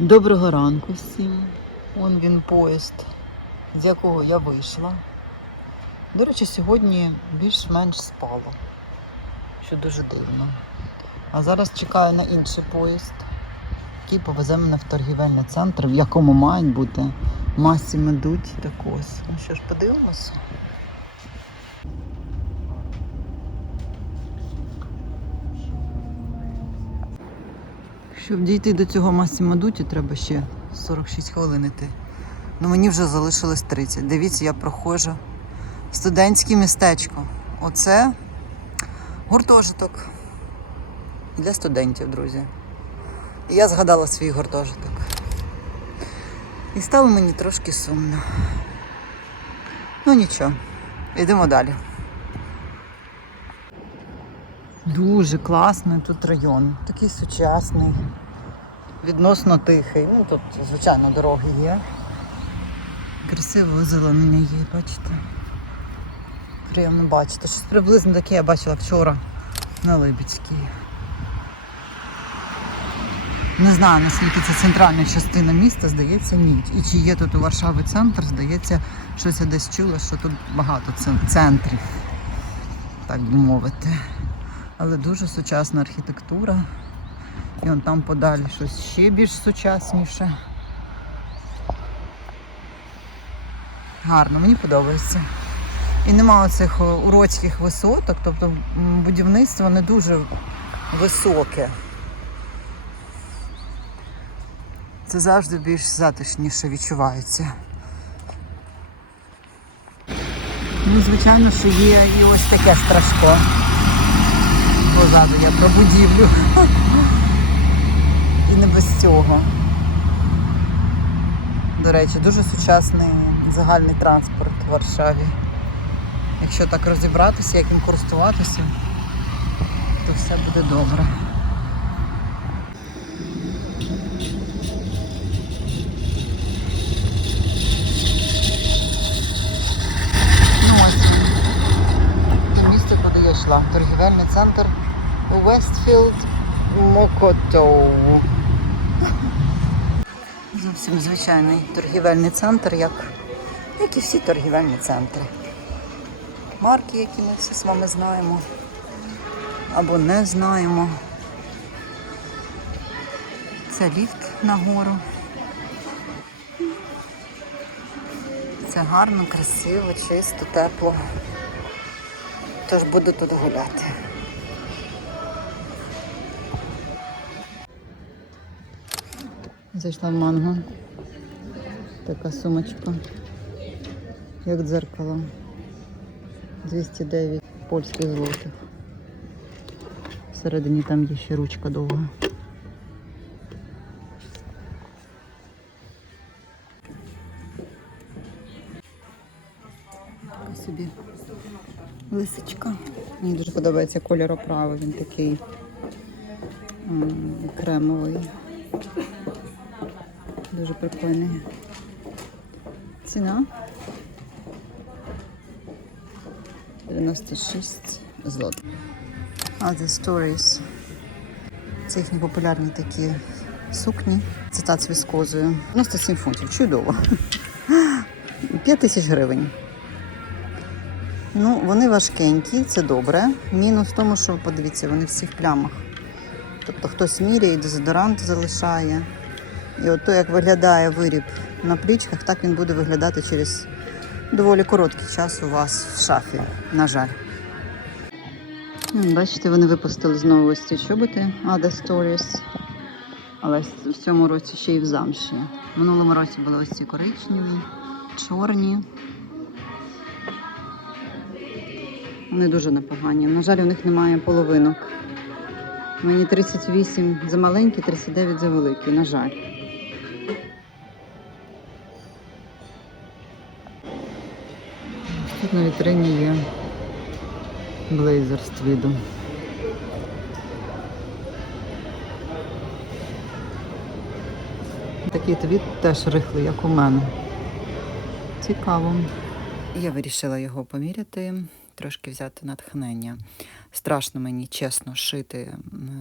Доброго ранку всім. Вон він поїзд, з якого я вийшла. До речі, сьогодні більш-менш спало, що дуже дивно. А зараз чекаю на інший поїзд, який повезе мене в торгівельний центр, в якому мають бути масі медуть та кос. Ну що ж, подивимося. Щоб дійти до цього масі Мадуті, треба ще 46 хвилин іти. Ну мені вже залишилось 30. Дивіться, я проходжу студентське містечко. Оце гуртожиток для студентів, друзі. І я згадала свій гуртожиток. І стало мені трошки сумно. Ну нічого, йдемо далі. Дуже класний тут район, такий сучасний, відносно тихий. Ну тут, звичайно, дороги є. Красиве озеленення є, бачите? Приємно бачити. Щось приблизно таке я бачила вчора на Либідській. Не знаю, наскільки це центральна частина міста, здається, ні. І чи є тут у Варшаві центр, здається, щось я десь чула, що тут багато центрів, так би мовити. Але дуже сучасна архітектура. І он там подалі щось ще більш сучасніше. Гарно, мені подобається. І нема оцих о, уродських висоток, тобто будівництво не дуже високе. Це завжди більш затишніше відчувається. Ну, звичайно, що є і ось таке страшко. Позаду я про будівлю. І не без цього. До речі, дуже сучасний загальний транспорт в Варшаві. Якщо так розібратися, як їм користуватися, то все буде добре. Ну місце, куди я йшла. Торгівельний центр Westfield Мокотоу. Зовсім звичайний торгівельний центр, як, як і всі торгівельні центри. Марки, які ми всі з вами знаємо або не знаємо. Це ліфт нагору. Це гарно, красиво, чисто, тепло. Тож буду тут гуляти. Зайшла в манго. Така сумочка, як дзеркало. 209 польських злотих. Всередині там є ще ручка довга. Така собі лисичка. Мені дуже подобається кольор оправи, він такий кремовий. Дуже прикольний. Ціна 96 злот. А The Stories. Це їхні популярні такі сукні. Цитат з віскозою. 97 фунтів. Чудово. 5 тисяч гривень. Ну, вони важкенькі, це добре. Мінус в тому, що подивіться, вони всі в плямах. Тобто хтось міряє, дезодорант залишає. І от то, як виглядає виріб на плічках, так він буде виглядати через доволі короткий час у вас в шафі, на жаль. Бачите, вони випустили знову ось ці чоботи Ada Stories. Але в цьому році ще й в замші. В минулому році були ось ці коричневі, чорні. Вони дуже непогані. На жаль, у них немає половинок. Мені 38 за маленькі, 39 за великі, на жаль. Тут на вітрині є блейзер з твіду. Такий твіт теж рихлий, як у мене. Цікаво. Я вирішила його поміряти. трошки взяти натхнення. Страшно мені, чесно, шити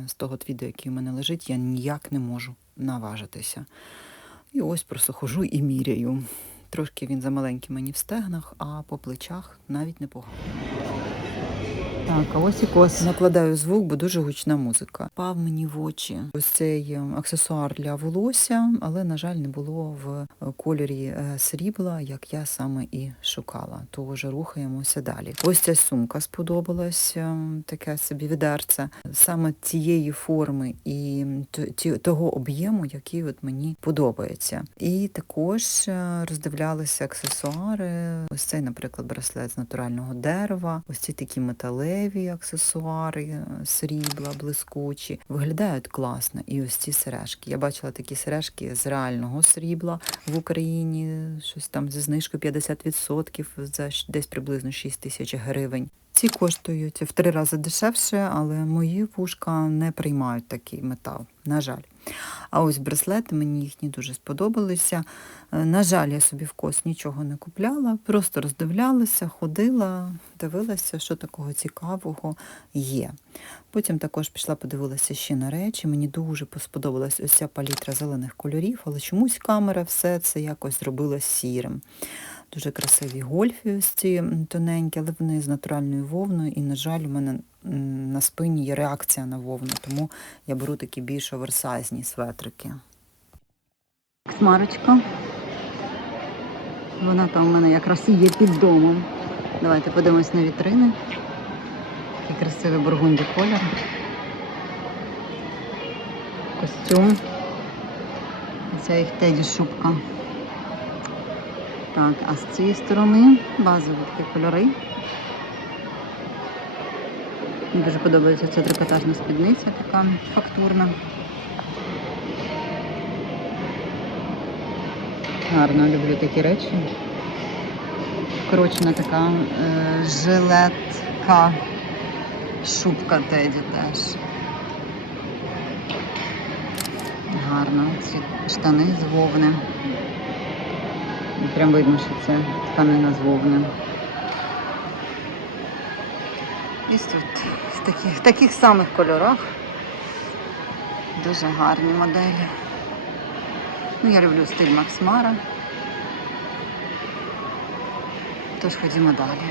з того от відео, який у мене лежить, я ніяк не можу наважитися. І ось просто хожу і міряю. Трошки він замаленький мені в стегнах, а по плечах навіть непогано. Так, а ось і кос. Накладаю звук, бо дуже гучна музика. Пав мені в очі ось цей е, аксесуар для волосся, але, на жаль, не було в е, кольорі е, срібла, як я саме і шукала. Тож рухаємося далі. Ось ця сумка сподобалась, таке собі відерце, саме цієї форми і того об'єму, який от мені подобається. І також роздивлялися аксесуари. Ось цей, наприклад, браслет з натурального дерева, ось ці такі металеві аксесуари, е, срібла, блискучі. Виглядають класно. І ось ці сережки. Я бачила такі сережки з реального срібла в Україні, щось там зі знижкою 50% за десь приблизно 6 тисяч гривень. Ці коштують в три рази дешевше, але мої вушка не приймають такий метал, на жаль. А ось браслети мені їхні дуже сподобалися. Е, На жаль, я собі в кос нічого не купляла, просто роздивлялася, ходила, дивилася, що такого цікавого є. Потім також пішла, подивилася ще на речі. Мені дуже сподобалась ось ця палітра зелених кольорів, але чомусь камера все це якось зробила сірим. Дуже красиві гольфи ось ці тоненькі, але вони з натуральною вовною. І, на жаль, у мене на спині є реакція на вовну, тому я беру такі більш оверсайзні светрики. Смарочка. Вона там у мене якраз і є під домом. Давайте подивимось на вітрини. Такий красивий бургунді колір. Костюм. Це їх теді шубка. Так, а з цієї сторони базові такі кольори. Мені дуже подобається ця трикотажна спідниця така фактурна. Гарно люблю такі речі. Вкорочена така е, жилетка, шубка Теді теж. Гарно. Ці штани з вовни. Прям видно, що це тканина з вовни. І тут в таких, в таких самих кольорах. Дуже гарні моделі. Ну, я люблю стиль Макс Мара. Тож ходімо далі.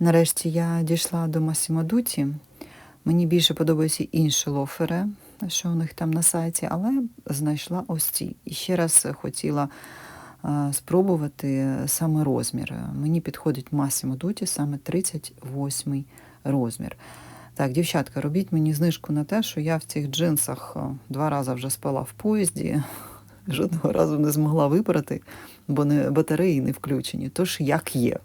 Нарешті я дійшла до Dutti. Мені більше подобаються інші лофери, що у них там на сайті, але знайшла ось ці. І ще раз хотіла спробувати саме розмір. Мені підходить Massimo Dutti саме 38 розмір. Так, дівчатка, робіть мені знижку на те, що я в цих джинсах е, два рази вже спала в поїзді, жодного разу не змогла вибрати, бо не, батареї не включені. Тож як є.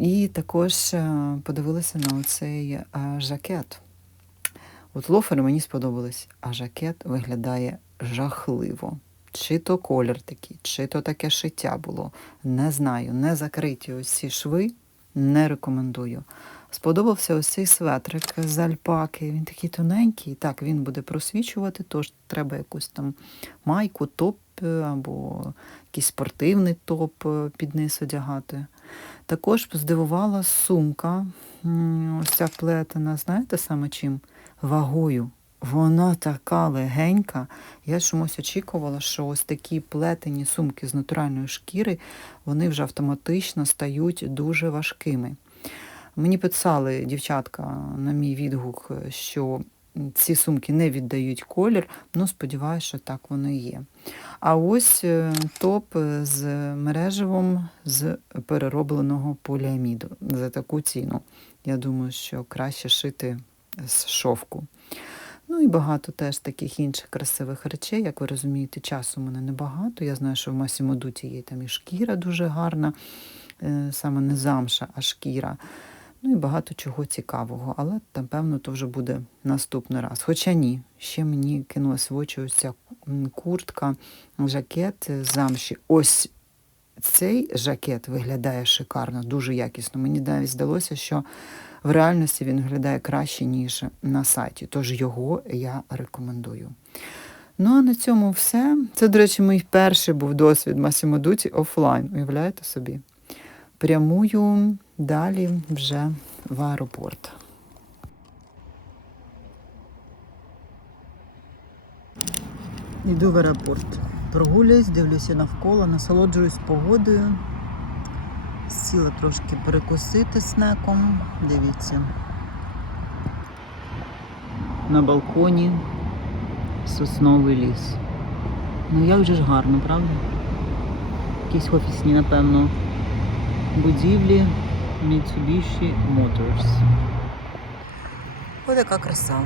І також е, подивилася на оцей е, жакет. От лофери мені сподобались, а жакет виглядає жахливо. Чи то колір такий, чи то таке шиття було. Не знаю, не закриті ось ці шви, не рекомендую. Сподобався ось цей светрик з альпаки. Він такий тоненький. Так, він буде просвічувати, тож треба якусь там майку, топ е, або якийсь спортивний топ е, під низ одягати. Також здивувала сумка, ось ця плетена, знаєте саме чим? Вагою. Вона така легенька. Я чомусь очікувала, що ось такі плетені сумки з натуральної шкіри, вони вже автоматично стають дуже важкими. Мені писали дівчатка на мій відгук, що ці сумки не віддають колір, ну сподіваюся, що так воно і є. А ось е, топ з мереживом з переробленого поліаміду за таку ціну. Я думаю, що краще шити з шовку. Ну і багато теж таких інших красивих речей. Як ви розумієте, часу у мене небагато. Я знаю, що в Масімо Дуті є там і шкіра дуже гарна, е, саме не замша, а шкіра. Ну і багато чого цікавого, але напевно то вже буде наступний раз. Хоча ні, ще мені кинулась в очі ось ця куртка, жакет замші. Ось цей жакет виглядає шикарно, дуже якісно. Мені навіть здалося, що в реальності він виглядає краще, ніж на сайті. Тож його я рекомендую. Ну а на цьому все. Це, до речі, мій перший був досвід Масімодуті офлайн. Уявляєте собі? Прямую далі вже в аеропорт. Йду в аеропорт. Прогулююсь, дивлюся навколо, насолоджуюсь погодою. Сіла трошки перекусити снеком. Дивіться. На балконі сосновий ліс. Ну як же ж гарно, правда? Якісь офісні, напевно, будівлі Mitsubishi Motors. Ось яка краса.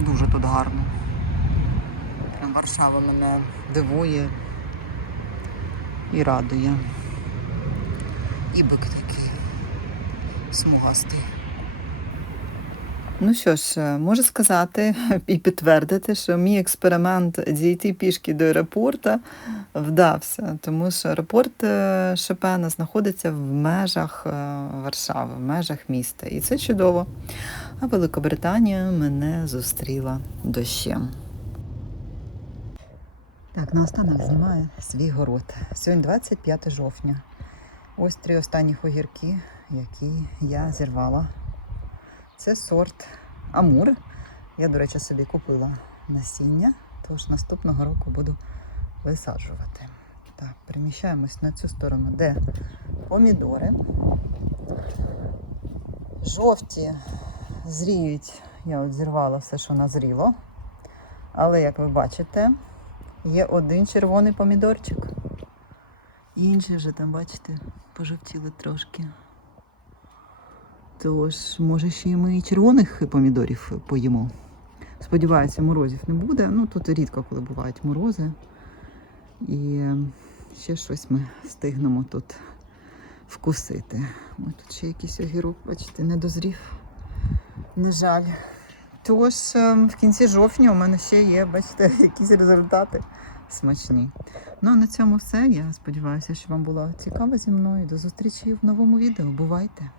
Дуже тут гарно. Варшава мене дивує і радує. І бик такий смугастий. Ну що ж, можу сказати і підтвердити, що мій експеримент дійти пішки до аеропорту вдався, тому що аеропорт е, Шопена знаходиться в межах е, Варшави, в межах міста. І це чудово. А Великобританія мене зустріла дощем. Так, наостанок знімаю свій город. Сьогодні 25 жовтня. Ось три останніх огірки, які я зірвала. Це сорт Амур. Я, до речі, собі купила насіння, тож наступного року буду висаджувати. Так, переміщаємось на цю сторону, де помідори. Жовті зріють. Я от зірвала все, що назріло. Але, як ви бачите, Є один червоний помідорчик. Інші вже там, бачите, пожовтіли трошки. Тож, може, ще й ми і червоних помідорів поїмо. Сподіваюся, морозів не буде. Ну, тут рідко, коли бувають морози. І ще щось ми встигнемо тут вкусити. Ой, тут ще якийсь огірок, бачите, не дозрів. Не жаль. Тож е, в кінці жовтня у мене ще є, бачите, якісь результати смачні. Ну а на цьому все. Я сподіваюся, що вам було цікаво зі мною. До зустрічі в новому відео. Бувайте!